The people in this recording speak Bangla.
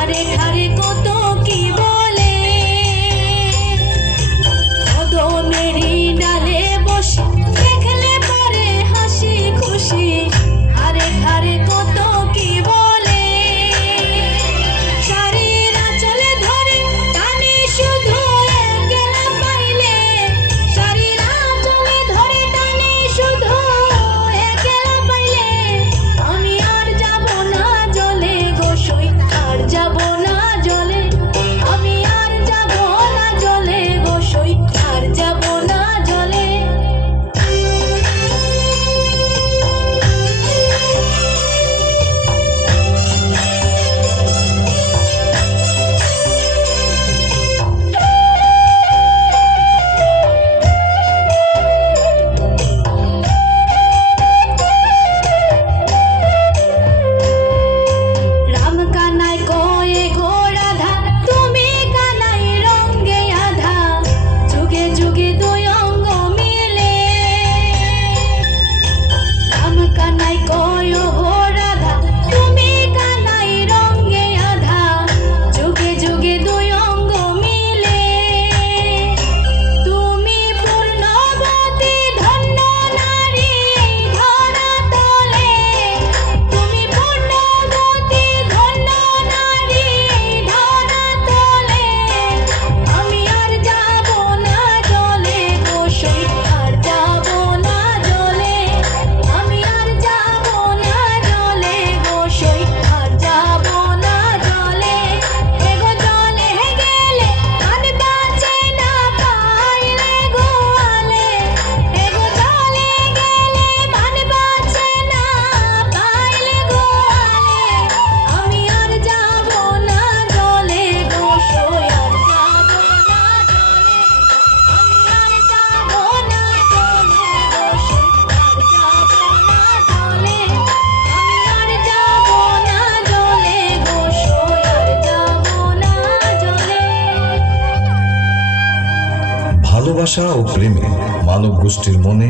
আরে ধারে কত কি বলে, কদমেরই ডালে বসে দেখলে পরে হাসি খুশি। আরে ধারে কত কি বলে, শাড়ির আঁচলে ধরে টানে শুধু একলা পাইলে, শাড়ির আঁচলে ধরে টানে শুধু একলা পাইলে। আমি আর যাব না জলে গোসই, আর যাব না জলে, আমি আর যাব না জলে গোসই, আর যাব না জলে। রাম কানাই কয়ে গো রাধা, তুমি কানাই রঙ্গে আধা, যুগে যুগে দুই অঙ্গ মিলে। রাম কানাই কয় গো রাধা, তুমি কানাই রঙ্গে আধা, যুগে যুগে দুই অঙ্গ মিলে। তুমি পূর্ণবতী ধন্য নারী এই ধরা তলে, তুমি পূর্ণবতী ধন্য নারী এই ধরা তলে। আমি আর যাব না জলে গোসই, আর যাব না জলে, আমি আর যাব না জলে গোসই, আর যাব না জলে। এগো জলে গেলে মান বাঁচে না পাইলে গোয়ালে, এগো জলে গেলে মান বাঁচে না পাইলে গোয়ালে। আমি আর যাব না জলে গোসই, আর যাব না জলে, আমি আর যাব না জলে গোসই, আর যাব না জলে, আমি আর যাব না জলে গোসই, আর যাব না জলে। ভালোবাসা ও প্রেমে মানব গোষ্ঠীর মনে